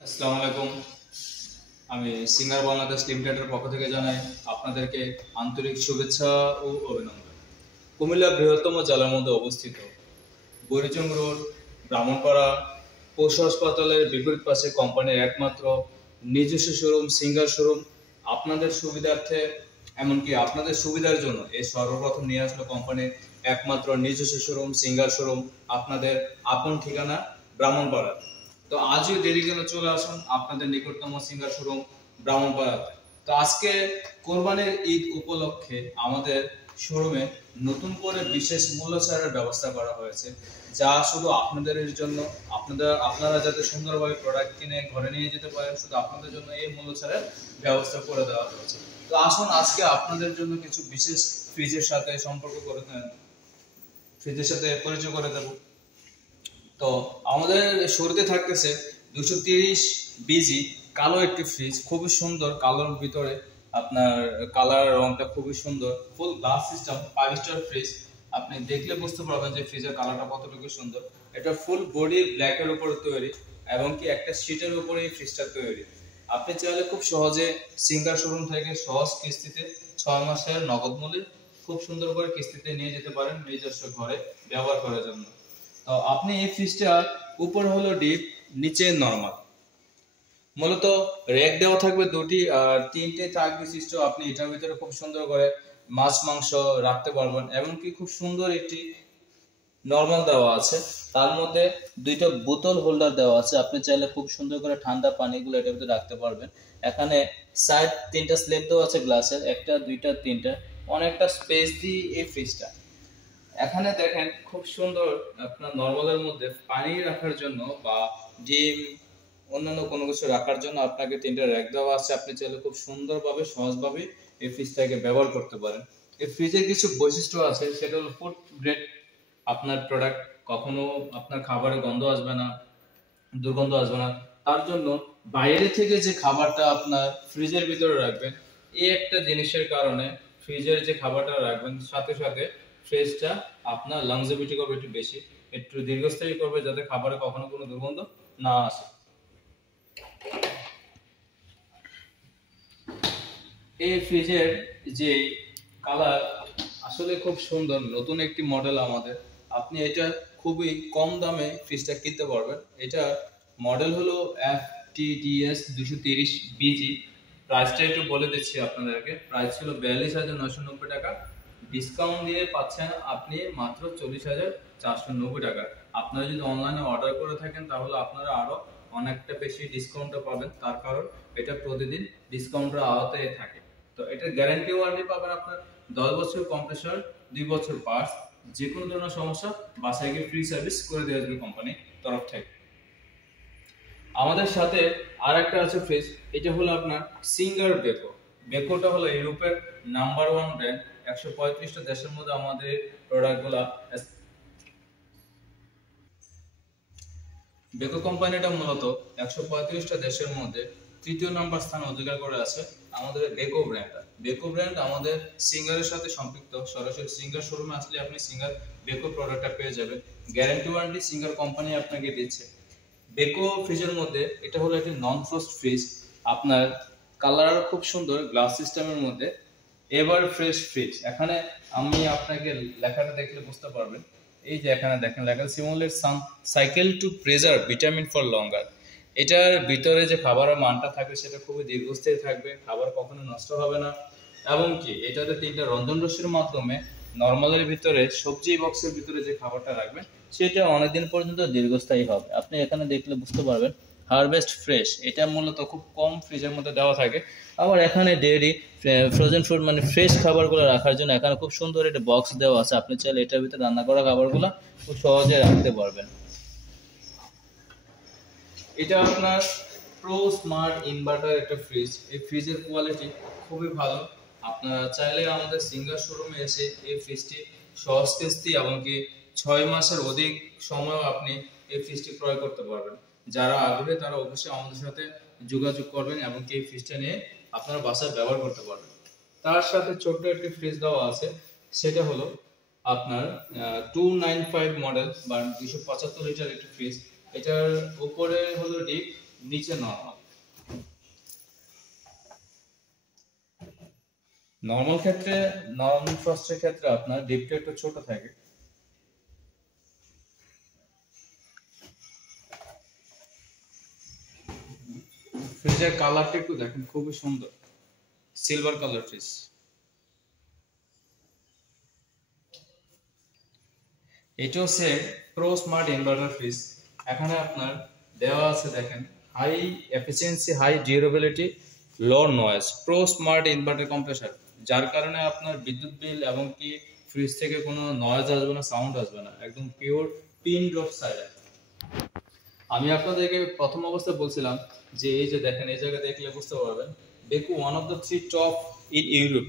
আসসালামু আলাইকুম। আমি সিঙ্গার বাংলাদেশ লিমিটেডের পক্ষ থেকে জানাই আপনাদেরকে আন্তরিক শুভেচ্ছা ও অভিনন্দন। কুমিল্লা বৃহত্তম জেলার মধ্যে অবস্থিত বরিচং রোড, ব্রাহ্মণপাড়া পশু হাসপাতালের বিপরীত পাশে কোম্পানির একমাত্র নিজস্ব শোরুম সিঙ্গার শোরুম। আপনাদের সুবিধার্থে এমনকি আপনাদের সুবিধার জন্য এই সর্বপ্রথম নিয়ে আসলো কোম্পানির একমাত্র নিজস্ব শোরুম সিঙ্গার শোরুম, আপনাদের আপন ঠিকানা ব্রাহ্মণপাড়া। তো আজও দেরি কেন, চলে আসুন আপনাদের নিকটতম সিঙ্গার শোরুম ব্রাহ্মণপাড়াতে। তো আজকে কোরবানির ঈদ উপলক্ষে আমাদের শোরুমে নতুন করে বিশেষ মূল্য ছাড়ের ব্যবস্থা করা হয়েছে, যা শুধু আপনাদের জন্য, আপনারা যাতে সুন্দরভাবে প্রোডাক্ট কিনে ঘরে নিয়ে যেতে পারেন, শুধু আপনাদের জন্য এই মূল্য ছাড়ের ব্যবস্থা করে দেওয়া হয়েছে। তো আসুন আজকে আপনাদের জন্য কিছু বিশেষ ফ্রিজের সাথে ফ্রিজের সাথে পরিচয় করে দেব। তো আমাদের শুরুতে থাকতেছে 230 বিজি কালো একটি ফ্রিজ, খুবই সুন্দর, কালোর ভিতরে আপনার কালার রংটা খুবই সুন্দর, ফুল গ্লাস সিস্টেম 5 স্টার ফ্রিজ। আপনি দেখলে বুঝতে পারবেন যে ফ্রিজের কালারটা কতটুকু সুন্দর। এটা ফুল বডি ব্ল্যাক এর উপরে তৈরি এবং কি একটা শীটের উপরে এই ফ্রিজটা তৈরি। আপনি চাইলে খুব সহজে সিঙ্গার শোরুম থেকে সহজ কিস্তিতে 6 মাসের নগদ মূল্যে খুব সুন্দর করে কিস্তিতে নিয়ে যেতে পারেন নিজস্ব ঘরে ব্যবহার করার জন্য। তো আপনি এই ফ্রিজটার উপর হলো ডিপ, নিচে নরমাল। মূলত র্যাক দেওয়া থাকবে দুটি আর তিনটে তাক বিশিষ্ট। আপনি এটার ভিতরে খুব সুন্দর করে মাছ মাংস রাখতে পারবেন এবং কি খুব সুন্দর একটি নরমাল দেওয়া আছে। তার মধ্যে দুইটা বোতল হোল্ডার দেওয়া আছে, আপনি চাইলে খুব সুন্দর করে ঠান্ডা পানিগুলো এটার ভিতরে রাখতে পারবেন। এখানে সাইড তিনটা স্লেট দেওয়া আছে গ্লাসের, একটা দুইটা তিনটা, অনেকটা স্পেস দিয়ে এই ফ্রিজটা। এখানে দেখেন খুব সুন্দর আপনার নরমালের মধ্যে পানি রাখার জন্য বা ডিম অন্যান্য কোনো কিছু রাখার জন্য আপনাকে তিনটা র্যাক দেওয়া আছে। আপনি চাইলে খুব সুন্দরভাবে সহজভাবে এই ফ্রিজটাকে ব্যবহার করতে পারেন। এই ফ্রিজের কিছু বৈশিষ্ট্য আছে, সেটা হলো ফুড গ্রেড আপনার প্রোডাক্ট, কখনো আপনার খাবারে গন্ধ আসবে না, দুর্গন্ধ আসবে না। তার জন্য বাইরে থেকে যে খাবারটা আপনার ফ্রিজের ভিতরে রাখবেন, এই একটা জিনিসের কারণে ফ্রিজের যে খাবারটা রাখবেন সাথে সাথে ফ্রিজটা আপনার লংজিভিটি করবে একটু বেশি, একটু দীর্ঘস্থায়ী করবে, যাতে খাবারে কখনো কোনো দুর্গন্ধ না আসে। এই ফ্রিজের যে কালার আসলে খুব সুন্দর, নতুন একটি মডেল আমাদের। আপনি এটা খুবই কম দামে ফ্রিজটা কিনতে পারবেন। এটা মডেল হলো FTDS 230 BG। প্রাইসটা একটু বলে দিচ্ছি আপনাদেরকে। প্রাইস ছিল 42,990 টাকা, ডিসকাউন্ট দিয়ে পাচ্ছেন আপনি মাত্র 40,490 টাকা। আপনারা যদি অনলাইনে অর্ডার করে থাকেন তাহলে আপনারা আরো অনেকটা বেশি ডিসকাউন্টটা পাবেন, তার কারণ এটা প্রতিদিন ডিসকাউন্টের আওতায় থাকে। তো এটার গ্যারান্টি ওয়ারেন্টি পাবেন আপনার 10 বছর কম্প্রেসর, 2 বছর পার্টস, যে কোনো ধরনের সমস্যা বাসায় গিয়ে ফ্রি সার্ভিস করে দেওয়া যাবে কোম্পানির তরফ থেকে। আমাদের সাথে আর একটা আছে ফ্রিজ, এটা হলো আপনার সিঙ্গার বেকো। বেকোটা হলো ইউরোপের নাম্বার 1 ব্র্যান্ড। 135টা দেশের মধ্যে আমাদের প্রোডাক্টগুলা। বেকো কোম্পানিটা মূলত 135টা দেশের মধ্যে তৃতীয় নম্বর স্থান অধিকার করে আছে আমাদের বেকো ব্র্যান্ডটা। বেকো ব্র্যান্ড আমাদের সিঙ্গারের সাথে সম্পৃক্ত। সরাসরি সিঙ্গার শোরুমে আসলে আপনি সিঙ্গার বেকো প্রোডাক্টটা পেয়ে যাবেন। গ্যারান্টি ওয়ারেন্টি সিঙ্গার কোম্পানি আপনাকে দিচ্ছে। বেকো ফ্রিজের মধ্যে এটা হলো একটি নন ফ্রস্ট ফ্রিজ। আপনার কালার খুব সুন্দর, গ্লাস সিস্টেমের মধ্যে এভার ফ্রেশ ফ্রিজ। এখানে আমি আপনাকে লেখাটা দেখলে বুঝতে পারবেন। এই যে এখানে দেখেন লেখা simulate some cycle to preserve vitamin for longer. এটার ভিতরে যে খাবারের মানটা থাকবে সেটা খুবই দীর্ঘস্থায়ী থাকবে, খাবার কখনো নষ্ট হবে না। এবং কি এটাতে 3টা রন্ধন রশ্মির মাধ্যমে নরমালের ভিতরে সবজি বক্সের ভিতরে যে খাবারটা রাখবেন সেটা অনেকদিন পর্যন্ত দীর্ঘস্থায়ী হবে। আপনি এখানে দেখলে বুঝতে পারবেন হারভেস্ট ফ্রেশ, এটা মূলত খুব কম ফ্রিজের মধ্যে দেওয়া থাকে। আবার এখানে ডেয়ারি ফ্রোজেন ফুড মানে ফ্রেশ খাবারগুলো রাখার জন্য এখানে খুব সুন্দর একটা বক্স দেওয়া আছে। আপনি চাইলে এটার ভিতরে রান্না করা খাবারগুলো খুব সহজে রাখতে পারবেন। এটা আপনার প্রো স্মার্ট ইনভার্টার একটা ফ্রিজ। এই ফ্রিজের কোয়ালিটি খুবই ভালো। আপনারা চাইলে আমাদের সিঙ্গার শোরুমে এসে এই ফ্রিজটি সহজ কিস্তি এমনকি 6 মাসের অধিক সময় আপনি এই ফ্রিজটি ক্রয় করতে পারবেন। যারা আগ্রহী তারা অবশ্যই আমাদের সাথে যোগাযোগ করবেন এবং এই ফ্রিজটা নিয়ে আপনারা বাসায় ব্যবহার করতে পারবেন। তার সাথে ছোট্ট একটি ফ্রিজ দেওয়া আছে, সেটা হলো আপনার 295 মডেল বা 275 লিটার একটি ফ্রিজ। এটার উপরে হলো ডিপ, নিচে নরমাল। নরমাল ক্ষেত্রে, নরমাল ফ্রস্টের ক্ষেত্রে আপনার ডিপটা একটু ছোট থাকে। ফ্রিজের কালারটা একটু দেখেন, খুবই সুন্দর, সিলভার কালার ফ্রিজ। এটা হচ্ছে প্রো স্মার্ট ইনভার্টার ফ্রিজ। এখানে আপনার দেওয়া আছে দেখেন, high efficiency, high durability, low noise, pro smart inverter compressor, যার কারণে আপনার বিদ্যুৎ বিল এবং কি ফ্রিজ থেকে কোনো নয়েজ আসবে না, সাউন্ড আসবে না, একদম পিওর পিন ড্রপ সাইলেন্ট। আমি আপনাদেরকে প্রথম অবস্থায় বলছিলাম যে এই যে দেখেন, এই জায়গায় দেখলে বুঝতে পারবেন, Beko one of the 3 top in Europe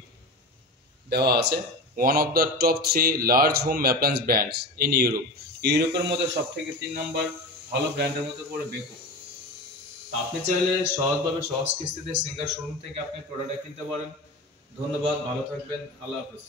দেওয়া আছে, one of the top 3 large home appliance brands in Europe. ইউরোপের মধ্যে সব থেকে 3 নম্বর ভালো ব্র্যান্ডের মধ্যে পড়ে বেকু। আপনি চাইলে সহজভাবে সহজ কিস্তিতে সিঙ্গার শোরুম থেকে আপনি প্রোডাক্ট কিনতে পারেন। ধন্যবাদ, ভালো থাকবেন, আল্লাহ হাফেজ।